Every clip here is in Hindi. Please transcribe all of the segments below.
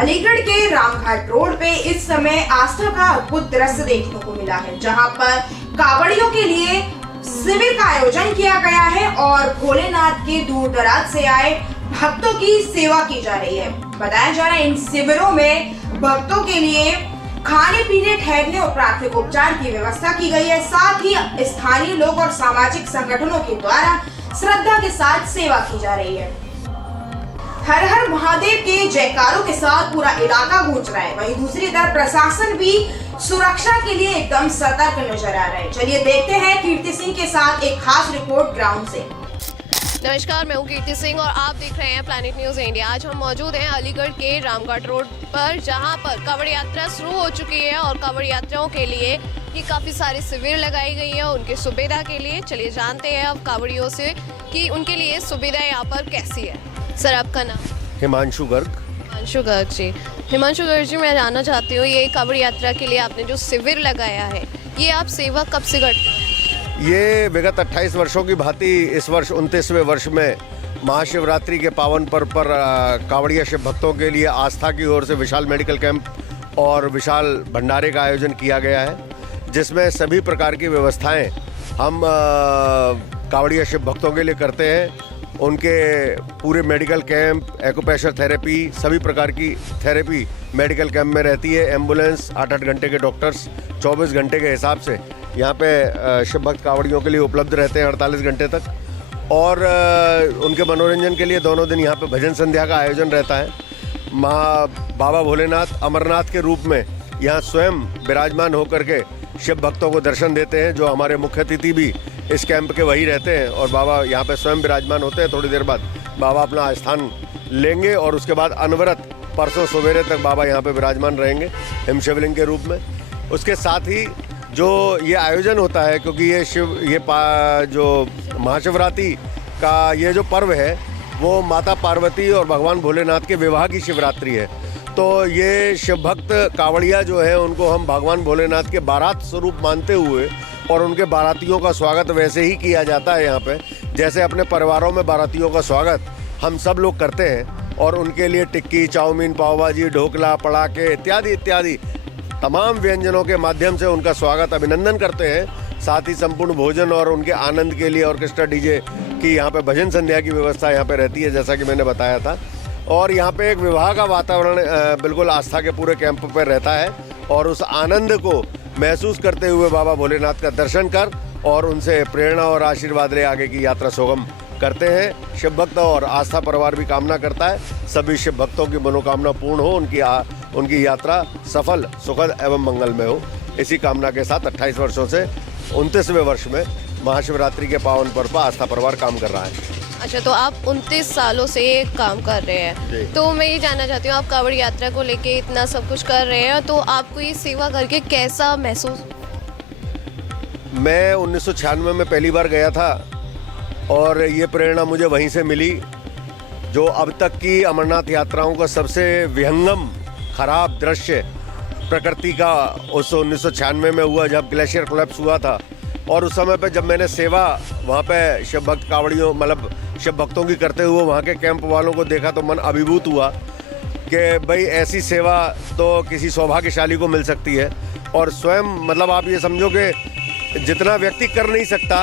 अलीगढ़ के रामघाट रोड पे इस समय आस्था का अद्भुत दृश्य देखने को मिला है, जहां पर कांवड़ियों के लिए शिविर का आयोजन किया गया है और भोलेनाथ के दूर दराज से आए भक्तों की सेवा की जा रही है। बताया जा रहा है इन शिविरों में भक्तों के लिए खाने पीने, ठहरने और प्राथमिक उपचार की व्यवस्था की गई है। साथ ही स्थानीय लोग और सामाजिक संगठनों के द्वारा श्रद्धा के साथ सेवा की जा रही है। हर हर महादेव के जयकारों के साथ पूरा इलाका गूंज रहा है। वहीं दूसरी तरफ प्रशासन भी सुरक्षा के लिए एकदम सतर्क नजर आ रहा है। चलिए देखते हैं कीर्ति सिंह के साथ एक खास रिपोर्ट ग्राउंड से। नमस्कार, मैं हूँ कीर्ति सिंह और आप देख रहे हैं प्लैनेट न्यूज़ इंडिया। आज हम मौजूद हैं अलीगढ़ के रामघाट रोड पर, जहां पर कांवड़ यात्रा शुरू हो चुकी है और कांवड़ यात्राओं के लिए ये काफ़ी सारे शिविर लगाई गई है उनकी सुविधा के लिए। चलिए जानते हैं अब कांवड़ियों से कि उनके लिए सुविधा यहाँ पर कैसी है। सर, आपका नाम? हिमांशु गर्ग। हिमांशु गर्ग जी। हिमांशु गर्ग जी, मैं जानना चाहती हूँ ये कांवड़ यात्रा के लिए आपने जो शिविर लगाया है, ये आप सेवा कब से करते हैं? ये विगत 28 वर्षों की भांति इस वर्ष 29वें वर्ष में महाशिवरात्रि के पावन पर्व पर कांवड़िया शिव भक्तों के लिए आस्था की ओर से विशाल मेडिकल कैंप और विशाल भंडारे का आयोजन किया गया है, जिसमें सभी प्रकार की व्यवस्थाएं हम कांवड़िया शिव भक्तों के लिए करते हैं। उनके पूरे मेडिकल कैंप, एक्यूप्रेशर थेरेपी, सभी प्रकार की थेरेपी मेडिकल कैंप में रहती है। एम्बुलेंस, 8-8 घंटे के डॉक्टर्स 24 घंटे के हिसाब से यहाँ पे शिव भक्त कांवड़ियों के लिए उपलब्ध रहते हैं 48 घंटे तक। और उनके मनोरंजन के लिए दोनों दिन यहाँ पे भजन संध्या का आयोजन रहता है। बाबा भोलेनाथ अमरनाथ के रूप में यहाँ स्वयं विराजमान होकर के शिव भक्तों को दर्शन देते हैं, जो हमारे मुख्य अतिथि भी इस कैंप के वही रहते हैं और बाबा यहाँ पे स्वयं विराजमान होते हैं। थोड़ी देर बाद बाबा अपना स्थान लेंगे और उसके बाद अनवरत परसों सवेरे तक बाबा यहाँ पे विराजमान रहेंगे हिम शिवलिंग के रूप में। उसके साथ ही जो ये आयोजन होता है, क्योंकि जो महाशिवरात्रि का ये जो पर्व है वो माता पार्वती और भगवान भोलेनाथ के विवाह की शिवरात्रि है, तो ये शिव भक्त कांवड़िया जो है उनको हम भगवान भोलेनाथ के बारात स्वरूप मानते हुए और उनके बारातियों का स्वागत वैसे ही किया जाता है यहाँ पे, जैसे अपने परिवारों में बारातियों का स्वागत हम सब लोग करते हैं। और उनके लिए टिक्की, चाउमीन, पाव भाजी, ढोकला, पड़ाके इत्यादि इत्यादि तमाम व्यंजनों के माध्यम से उनका स्वागत, अभिनंदन करते हैं। साथ ही संपूर्ण भोजन और उनके आनंद के लिए ऑर्केस्ट्रा डीजे की यहाँ पे भजन संध्या की व्यवस्था यहाँ पे रहती है, जैसा कि मैंने बताया था। और यहाँ पे एक विवाह का वातावरण बिल्कुल आस्था के पूरे कैंप पर रहता है और उस आनंद को महसूस करते हुए बाबा भोलेनाथ का दर्शन कर और उनसे प्रेरणा और आशीर्वाद ले आगे की यात्रा सुगम करते हैं। शिव भक्त और आस्था परिवार भी कामना करता है सभी शिव भक्तों की मनोकामना पूर्ण हो, उनकी यात्रा सफल, सुखद एवं मंगलमय हो। इसी कामना के साथ 28 वर्षों से 29वें वर्ष में महाशिवरात्रि के पावन पर्व पर आस्था परिवार काम कर रहा है। अच्छा, तो आप 29 सालों से काम कर रहे हैं, तो मैं ये जानना चाहती हूँ, आप कांवड़ यात्रा को लेके इतना सब कुछ कर रहे हैं, तो आपको ये सेवा करके कैसा महसूस? मैं 1996 में पहली बार गया था और ये प्रेरणा मुझे वहीं से मिली। जो अब तक की अमरनाथ यात्राओं का सबसे विहंगम खराब दृश्य प्रकृति का उस 1996 में हुआ, जब ग्लेशियर कोलैप्स हुआ था। और उस समय पे जब मैंने सेवा वहाँ पे शिव भक्त कांवड़ियों मतलब शिव भक्तों की करते हुए वहाँ के कैंप वालों को देखा तो मन अभिभूत हुआ कि भाई ऐसी सेवा तो किसी सौभाग्यशाली को मिल सकती है। और स्वयं मतलब आप ये समझो कि जितना व्यक्ति कर नहीं सकता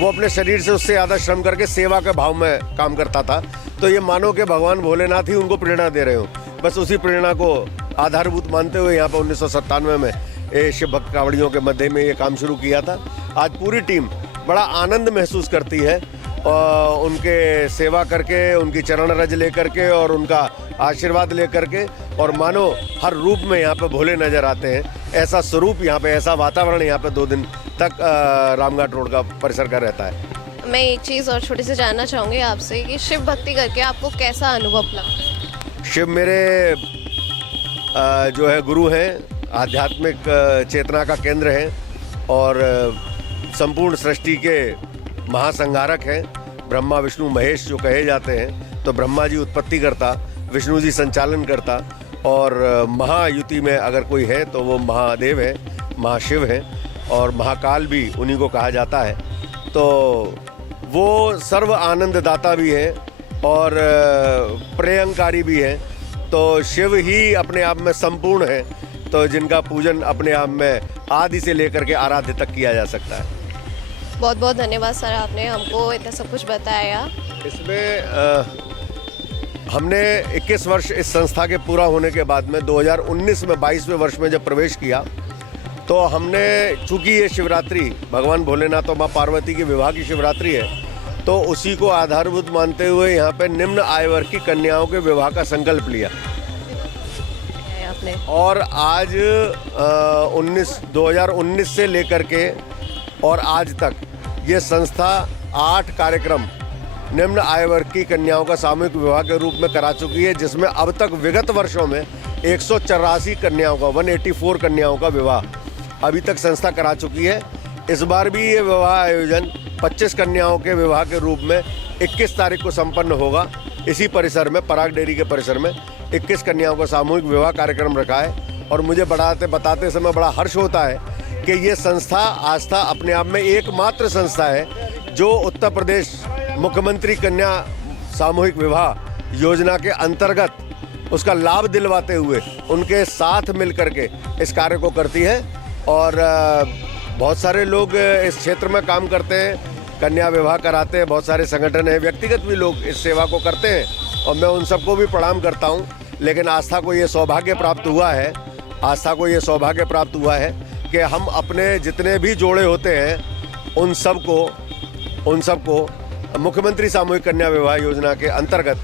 वो अपने शरीर से उससे ज़्यादा श्रम करके सेवा के भाव में काम करता था। तो ये मानो कि भगवान भोलेनाथ ही उनको प्रेरणा दे रहे हो। बस उसी प्रेरणा को आधारभूत मानते हुए यहाँ पर 1997 में ये शिव भक्त कांवड़ियों के मध्य में ये काम शुरू किया था। आज पूरी टीम बड़ा आनंद महसूस करती है और उनके सेवा करके, उनकी चरण रज लेकर के और उनका आशीर्वाद लेकर के, और मानो हर रूप में यहाँ पे भोले नजर आते हैं। ऐसा स्वरूप यहाँ पे, ऐसा वातावरण यहाँ पे 2 दिन तक रामघाट रोड का परिसर का रहता है। मैं एक चीज़ और छोटी सी जानना चाहूँगी आपसे कि शिव भक्ति करके आपको कैसा अनुभव लगा? शिव मेरे जो है गुरु हैं, आध्यात्मिक चेतना का केंद्र है और संपूर्ण सृष्टि के महासंहारक हैं। ब्रह्मा विष्णु महेश जो कहे जाते हैं, तो ब्रह्मा जी उत्पत्ति करता, विष्णु जी संचालन करता और महायुति में अगर कोई है तो वो महादेव है, महाशिव है और महाकाल भी उन्हीं को कहा जाता है। तो वो सर्व आनंददाता भी है और प्रेयंकारी भी है तो शिव ही अपने आप में संपूर्ण है, तो जिनका पूजन अपने आप में आदि से लेकर के आराध्य तक किया जा सकता है। बहुत बहुत धन्यवाद सर, आपने हमको इतना सब कुछ बताया। इसमें हमने 21 वर्ष इस संस्था के पूरा होने के बाद में 2019 में 22वें वर्ष में जब प्रवेश किया, तो हमने, चूंकि ये शिवरात्रि भगवान भोलेनाथ और माँ पार्वती के विवाह की शिवरात्रि है, तो उसी को आधारभूत मानते हुए यहाँ पे निम्न आय वर्ग की कन्याओं के विवाह का संकल्प लिया। आपने और आज 2019 से लेकर के और आज तक ये संस्था 8 कार्यक्रम निम्न आय वर्ग की कन्याओं का सामूहिक विवाह के रूप में करा चुकी है, जिसमें अब तक विगत वर्षों में 184 कन्याओं का 184 कन्याओं का विवाह अभी तक संस्था करा चुकी है। इस बार भी ये विवाह आयोजन 25 कन्याओं के विवाह के रूप में 21 तारीख को संपन्न होगा। इसी परिसर में, पराग डेयरी के परिसर में 21 कन्याओं का सामूहिक विवाह कार्यक्रम रखा है। और मुझे बताते समय बड़ा हर्ष होता है कि ये संस्था आस्था अपने आप में एकमात्र संस्था है जो उत्तर प्रदेश मुख्यमंत्री कन्या सामूहिक विवाह योजना के अंतर्गत उसका लाभ दिलवाते हुए उनके साथ मिलकर के इस कार्य को करती है। और बहुत सारे लोग इस क्षेत्र में काम करते हैं, कन्या विवाह कराते हैं, बहुत सारे संगठन हैं, व्यक्तिगत भी लोग इस सेवा को करते हैं और मैं उन सबको भी प्रणाम करता हूं। लेकिन आस्था को ये सौभाग्य प्राप्त हुआ है कि हम अपने जितने भी जोड़े होते हैं उन सबको मुख्यमंत्री सामूहिक कन्या विवाह योजना के अंतर्गत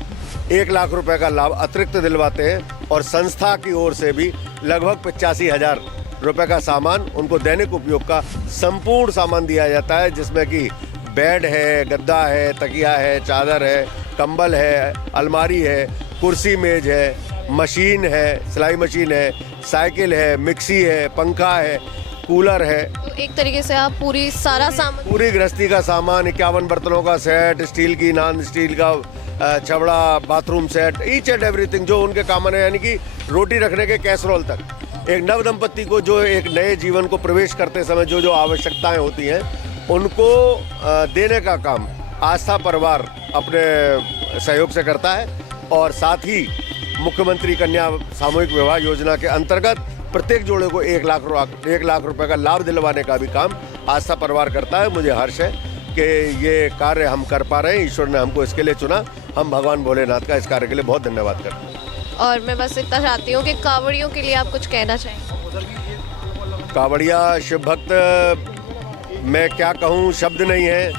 1 लाख रुपए का लाभ अतिरिक्त दिलवाते हैं और संस्था की ओर से भी लगभग 85,000 रुपए का सामान, उनको दैनिक उपयोग का संपूर्ण सामान दिया जाता है, जिसमें कि बेड है, गद्दा है, तकिया है, चादर है, कंबल है, अलमारी है, कुर्सी मेज है, मशीन है, सिलाई मशीन है, साइकिल है, मिक्सी है, पंखा है, कूलर है। तो एक तरीके से आप पूरी गृहस्थी का सामान, 51 बर्तनों का सेट, स्टील की, नॉन स्टील का Chhabra, bathroom set, each and everything जो उनके कामन है, यानी कि रोटी रखने के कैसरोल तक। एक नव दंपत्ति को जो एक नए जीवन को प्रवेश करते समय जो आवश्यकताएं होती हैं उनको देने का काम आस्था परिवार अपने सहयोग से करता है। और साथ ही मुख्यमंत्री कन्या सामूहिक विवाह योजना के अंतर्गत प्रत्येक जोड़े को 1 लाख रुपए का लाभ दिलवाने का भी काम आस्था परिवार करता है। मुझे हर्ष है कि ये कार्य हम कर पा रहे हैं, ईश्वर ने हमको इसके लिए चुना। हम भगवान भोलेनाथ का इस कार्य के लिए बहुत धन्यवाद करते हैं। और मैं बस इतना चाहती हूँ कि कांवड़ियों के लिए आप कुछ कहना चाहेंगे। कांवड़िया शिव भक्त, मैं क्या कहूँ, शब्द नहीं है।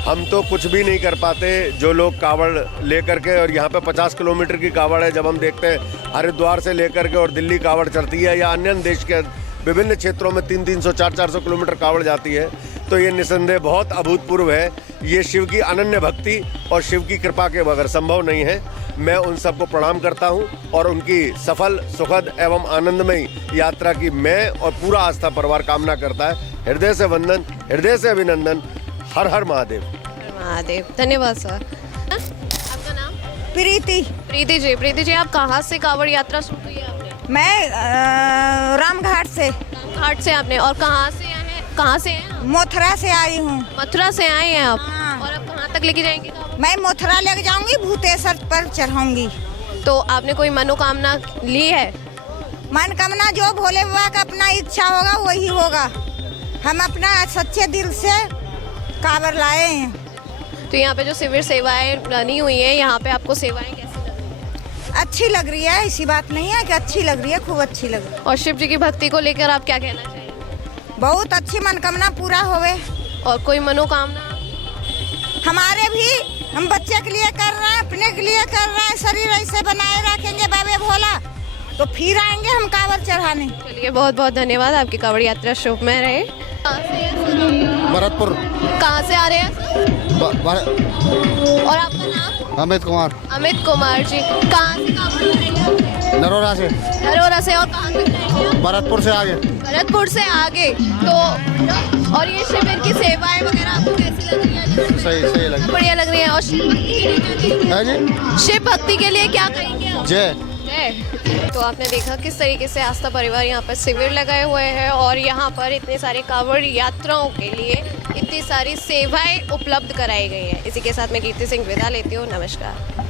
हम तो कुछ भी नहीं कर पाते। जो लोग कांवड़ लेकर के, और यहाँ पे 50 किलोमीटर की कांवड़ है, जब हम देखते हैं हरिद्वार से लेकर के और दिल्ली कांवड़ चढ़ती है, या अन्य देश के विभिन्न क्षेत्रों में 300, 400 किलोमीटर कांवड़ जाती है, तो ये निसंदेह बहुत अभूतपूर्व है। ये शिव की अनन्य भक्ति और शिव की कृपा के बगैर संभव नहीं है। मैं उन सबको प्रणाम करता हूं और उनकी सफल, सुखद एवं आनंदमयी यात्रा की मैं और पूरा आस्था परिवार कामना करता है। हृदय से वंदन, हृदय से अभिनंदन। हर हर महादेव। महादेव। धन्यवाद सर। आपका नाम? प्रीति जी, आप कहाँ से कांवड़ यात्रा शुरू की है आपने? मैं रामघाट से आपने, और कहाँ से हैं? मथुरा से आई हूँ। मथुरा से आए हैं आप? हाँ। और अब कहाँ तक लेके जाएंगे? मैं मथुरा लेके जाऊंगी, भूतेश्वर पर चढ़ाऊंगी। तो आपने कोई मनोकामना ली है? मनोकामना जो भोले बाबा का अपना इच्छा होगा वही होगा। हम अपना सच्चे दिल से कांवड़ लाए हैं। तो यहाँ पे जो शिविर सेवाएं बनी हुई है, यहाँ पे आपको सेवाएं कैसी लग रही है? अच्छी लग रही है, ऐसी बात नहीं है कि अच्छी लग रही है, खूब अच्छी लग रही है। और शिव जी की भक्ति को लेकर आप क्या कहना चाहिए? बहुत अच्छी मनोकामना पूरा होवे। और कोई मनोकामना हमारे भी, हम बच्चे के लिए कर रहे हैं, अपने के लिए कर रहे हैं। शरीर ऐसे बनाए रखेंगे बाबे भोला, तो फिर आएंगे हम कांवड़ चढ़ाने। चलिए, बहुत बहुत धन्यवाद। आपकी कांवड़ यात्रा शुभ में रहे। भरतपुर। कहाँ से आ रहे हैं? और आपका नाम? अमित कुमार जी। कहाँ से कांवड़ लाएंगे? नरोरा से। और कहाँ तक जाएंगे? भरतपुर से आगे। तो और ये शिविर की सेवाएं वगैरह आपको कैसी लग रही है? सही लग, बढ़िया लग रही है। और शिव भक्ति के लिए क्या कहेंगे आप? जय। तो आपने देखा किस तरीके से आस्था परिवार यहाँ पर शिविर लगाए हुए हैं और यहाँ पर इतने सारे कांवड़ यात्राओं के लिए इतनी सारी सेवाएं उपलब्ध कराई गई है। इसी के साथ मैं कीर्ति सिंह विदा लेती हूँ। नमस्कार।